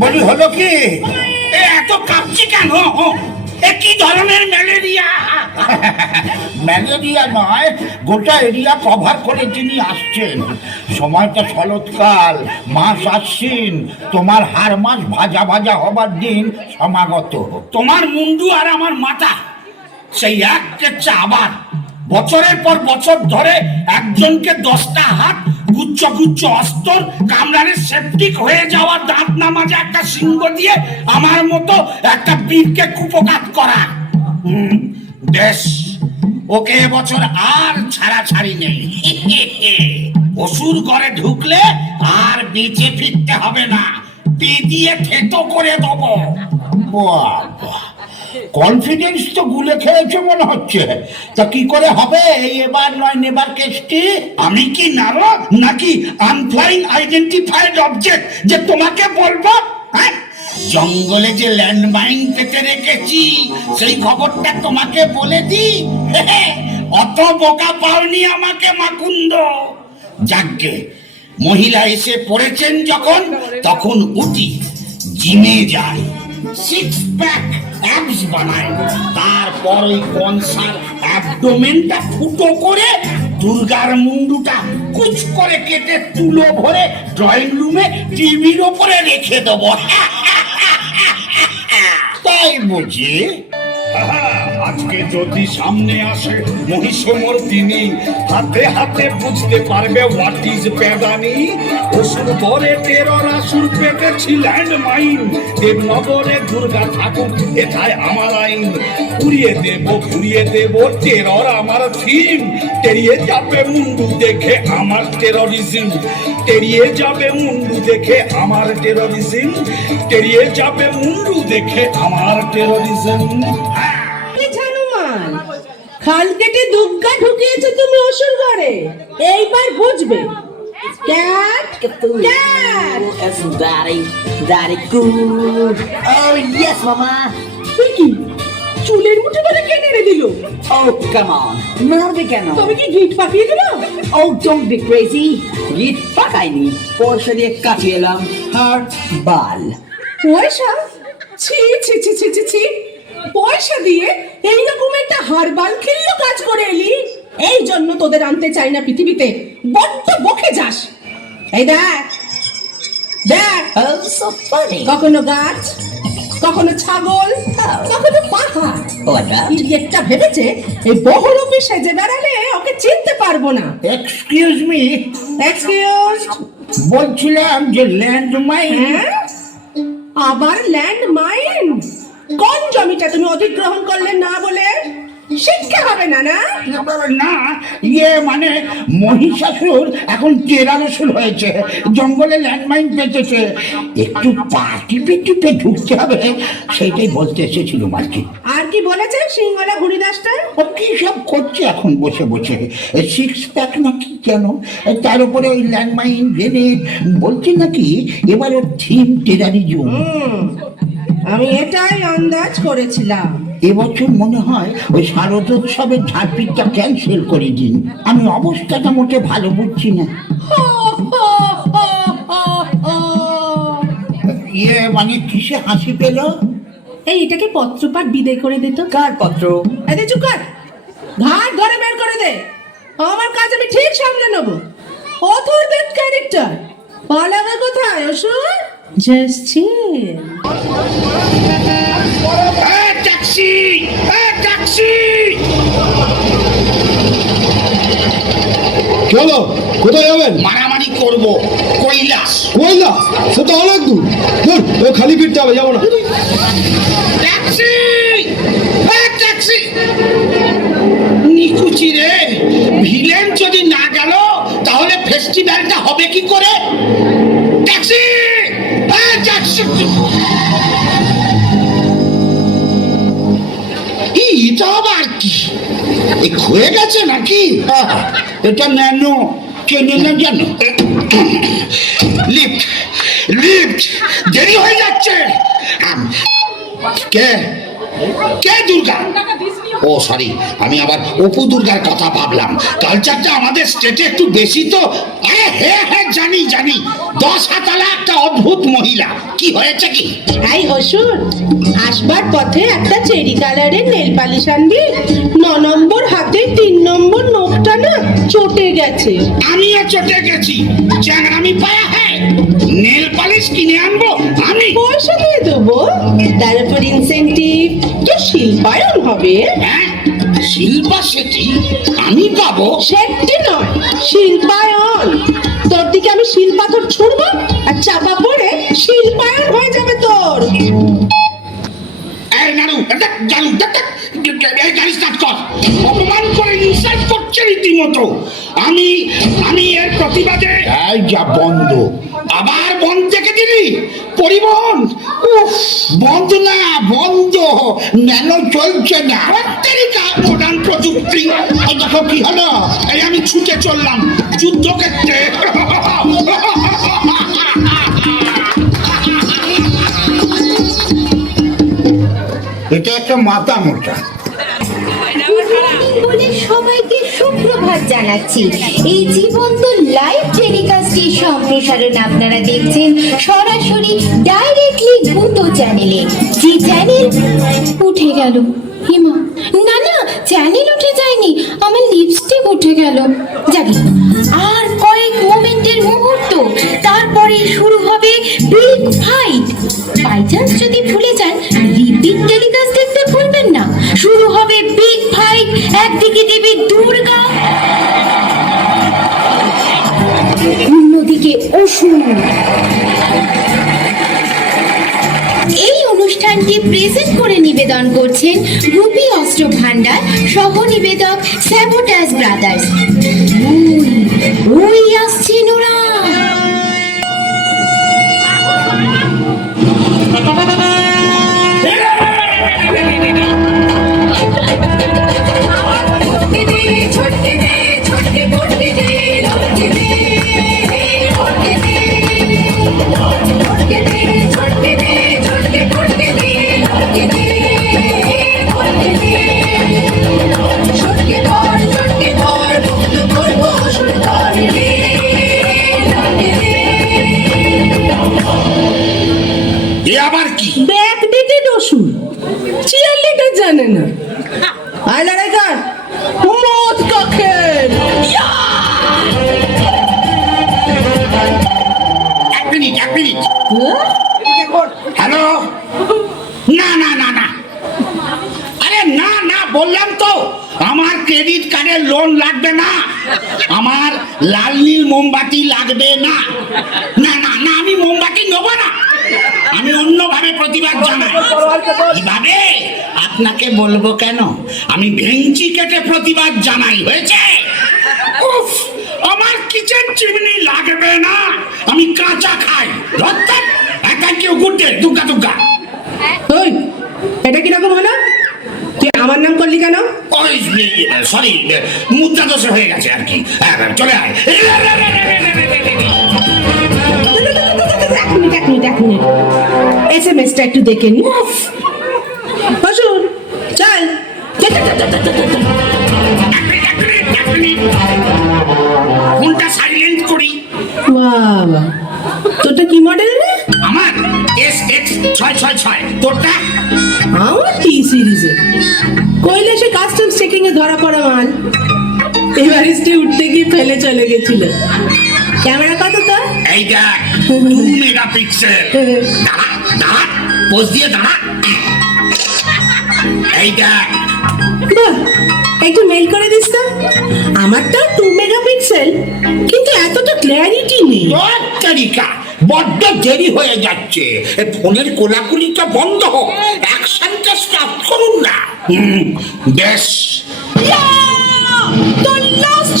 বলি হলো কি? এ এত কাঁপছি কেন? এ কি ধরনের ম্যালেরিয়া? ম্যালেরিয়া নয় গোটা এরিয়া কভার করে তিনি আসছেন। সময়টা শরৎকাল মাস আশ্বিন তোমার হার মাস ভাজা ভাজা হবার দিন সমাগত। তোমার মুন্ডু আর আমার মাথা সেই এক আবার। বছরের পর বছর ধরে একজনকে দশটা হাত গুচ্ছ গুচ্ছ অস্তর কামরারে সেপটিক হয়ে যাওয়া দাঁত নামাজে একটা সিংহ দিয়ে আমার মতো একটা বীরকে কুপকাত করা। বেশ, ওকে এবছর আর ছাড়াছাড়ি নেই। অসুর ঘরে ঢুকলে আর বেঁচে ফিরতে হবে না। পি দিয়ে থেতো করে দেবো। কনফিডেন্স তো গুলে খেয়েছে মনে হচ্ছে। তা কি করে হবে? এই এবার নয়, নেবার কেসটি আমি কি নারদ নাকি আনফ্লাইং আইডেন্টিফাইড অবজেক্ট যে তোমাকে বলব? হ্যাঁ? জঙ্গলে যে ল্যান্ডমাইন পেতে রেখেছি, সেই খবরটা তোমাকে বলে দি অত বোকা পাওনি আমাকে মাকুন্দ। যাগ্গে মহিলা এসে পড়েছেন যখন, তখন উঠি, জিমে যায় সিক্স প্যাক অ্যাবস বানায়। তারপর ওই কনসার অ্যাবডোমেনটা ফুটো করে দুর্গার মুন্ডুটা কুচ করে কেটে তুলো ভরে ড্রয়িং রুমে টিভির ওপরে রেখে দেবো। তাই বুঝি? আজকে যদি সামনে আসে মহিষমর্দিনী হাতে হাতে বুঝতে পারবে হোয়াট ইজ পেদানি অসুর পরে তেরর আসুর পেতেছি ল্যান্ড মাইন দেবনগরে দুর্গা ঠাকুর এটাই আমার আইন। ঘুরিয়ে দেব ঘুরিয়ে দেব টেরর আমার থিম। টেরিয়ে যাবে মুন্ডু দেখে আমার টেররিজম টেরিয়ে যাবে মুন্ডু দেখে আমার টেররিজম টেরিয়ে যাবে মুন্ডু দেখে আমার টেররিজম জানুমান খাল কেটে দুগ্গা ঢুকিয়েছো তুমি অসুর ঘরে। এইবার বুঝবে। Cat cat. It's very, very good. Oh, yes, Mama. কি? চুলের মুঠি ধরে রে দিল? Come on. মারবে কেন? তবে কি গিট পাঠিয়ে দিল Oh, don't be crazy. গিট পাকাইনি। পয়সা দিয়ে কাটিয়ে এলাম। হার বাল। পয়সা? ছি ছি ছি ছি ছি ছি। পয়সা দিয়ে এইরকম একটা হারবাল খিল্লো কাজ করে এলি? এই জন্য তোদের আনতে চাই না পৃথিবীতে। বড্ড বকে যাস। এই দেখ দেখ। Oh. কখনো গাছ কখনো ছাগল কখনো পাহাড়। ইডিয়েটটা ভেবেছে এই বহুরূপী সেজে বেড়ালে ওকে চিনতে পারব না। এক্সকিউজ মি এক্সকিউজ বলছিলাম যে ল্যান্ডমাইন হ্যাঁ? আবার ল্যান্ড মাইন কোন জমিটা তুমি অধিগ্রহণ করলে না বলে? শিক্ষা হবে না না? না ইয়ে মানে মহিষাসুর এখন টেরারসুর হয়েছে। জঙ্গলে ল্যান্ডমাইন পেতেছে একটু পা টিপে টিপে ঢুকতে হবে সেইটাই বলতে এসেছিলাম আর কি আর কি বলেছে সিংহলা ঘুড়িদাসটা ও কি সব করছে এখন বসে বসে? সিক্স প্যাক নাকি কেন? তার উপরে ওই ল্যান্ডমাইন গ্রেনেড বলছে নাকি এবার ওর থিম টেরারিজম। আমি এটাই আন্দাজ করেছিলাম। এবছর মনে হয় ওই শারদোৎসবের ঝাড়পিটটা ক্যান্সেল করে দিন। আমি অবস্থাটা মোটে ভালো বুঝছি না। ইয়ে মানে কিসে হাসি পেল? এই এটাকে পত্রপাঠ বিদায় করে দে তো। কার পত্র? এদের চুপ কর। ঘাট ধরে বের করে দে। আমার কাজ আমি ঠিক সামনে নেব। অথরদের ক্যারেক্টার পালাবে কোথায় অসুর? জাস্ট চিল ট্যাক্সি ট্যাক্সি চলো কোথায় যাবেন? মারামারি করব কৈলাস। কৈলাস? সে তো অনেক দূর। ধুর, ও খালি ফিরতে হবে যাব না। ট্যাক্সি ট্যাক্সি নিকুচি রে ভিলেন যদি না গেল তাহলে ফেস্টিভ্যালটা হবে কি করে? ট্যাক্সি এটা এ গেছে নাকি? এটা ন্যানো। কে না কেন লিফট লিফট দেরি হয়ে যাচ্ছে। কে? কে দুর্গা? ও সরি আমি আবার অপু দুর্গার কথা ভাবলাম। কালচারটা আমাদের স্টেটে একটু বেশি তো? আরে হ্যাঁ হ্যাঁ জানি জানি। দশ হাতালা একটা অদ্ভুত মহিলা। কি হয়েছে কি? এই অসুর আসবার পথে একটা চেরি কালারের নেল পালিশ আনবি। ন নম্বর হাতে তিন নম্বর নখটা না চটে গেছে। আমিও চটে গেছি। চ্যাংরামি পায়া হ্যাঁ নেল পালিশ কিনে আনব আমি। পয়সা দিয়ে দেবো। তারপর ইনসেন্টিভ হবে হ্যাঁ শিল্পা সেটি আমি পাবো। সেটি নয় শিল্পায়ন। তোর দিকে আমি শিল্পাথর ছুড়বো আর চাপা পড়ে শিল্পায়ন হয়ে যাবে তোর। এই নাড়ু জানু দেখ দেখ, এই গাড়ি স্টার্ট কর। অপমান করে ইনসাল্ট করছে রীতিমতো। আমি আমি এর প্রতিবাদে এই যা বন্ধ। আবার বন্ধ থেকে দিলি পরিবহন, উফ, বন্ধ না, বন্ধ, ন্যানো চলছে না। প্রত্যেকটা মডার্ন প্রযুক্তি। দেখো কি হলো? এই আমি ছুটে চললাম যুদ্ধক্ষেত্রে। এটা একটা মাথা মোটা সুপ্রভাত জানাচ্ছি। এই জীবন্ত লাইভ টেলিকাস্টের সম্প্রসারণ আপনারা দেখছেন সরাসরি ডাইরেক্টলি ভূতো চ্যানেলে যে চ্যানেল উঠে গেল। হিমা, না না চ্যানেল উঠে যায়নি, আমার লিপস্টিক উঠে গেল। যাবি। আর কয়েক মোমেন্টের মুহূর্ত, তারপরে শুরু হবে বিগ ফাইট বাই চান্স যদি ভুলে যান রিপিট টেলিকাস্ট দেখতে ভুলবেন না। শুরু হবে বিগ ফাইট একদিকে দেবী দুর্গা অন্যদিকে অসুর। এই অনুষ্ঠানটি প্রেজেন্ট করে নিবেদন করছেন রূপী অস্ত্র ভান্ডার সহ নিবেদক স্যাবোটাস ব্রাদার্স ওই আবার কি? ব্যাক ডেটেড অসুর চিয়ার লিডার জানে না। আর লড়াই কর। মত কখের এক মিনিট এক মিনিট। হ্যালো? না না না না। আরে না না বললাম তো। আমার ক্রেডিট কার্ডের লোন লাগবে না। আমার লাল নীল মোমবাতি লাগবে না। না না না আমি মোমবাতি নেব না। আমি অন্যভাবে প্রতিবাদ জানাই কীভাবে আপনাকে বলব কেন আমি ভেঞ্চি কেটে প্রতিবাদ জানাই হয়েছে উফ আমার কিচেন চিমনি লাগবে না আমি কাঁচা খাই ধরতেন thank you good day Durga Durga ওই এটা কীরকম হলো তুই আমার নাম করলি কেন ওই সরি মুদ্রা দোষ হয়ে গেছে আর কি হ্যাঁ চলে আয় মিনিট এস এম এসটা একটু দেখে নি। অসুর চল। ফোনটা সাইলেন্ট করি? বাবা। তোরটা কি মডেল রে? আমার এস এক্স ছয় ছয় ছয়। তোরটা? আমার টি সিরিজে কৈলাসে কাস্টমস চেকিং এ ধরা পড়া মাল। এভারেস্টে উঠতে গিয়ে ফেলে চলে গেছিল। ক্যামেরা কত এই দেখ টু মেগাপিক্সেল। দাঁড়া দাঁড়া পোজ দিয়ে দাঁড়া। এই দেখ। একটু মেল করে দিস তো। আমারটা টু মেগাপিক্সেল কিন্তু এতটা ক্ল্যারিটি নেই। তোর তালিকা বড্ড দেরি হয়ে যাচ্ছে। ফোনের কোলাকুলিটা বন্ধ হোক অ্যাকশনটা স্টার্ট করুন না। বেশ। তোর লাস্ট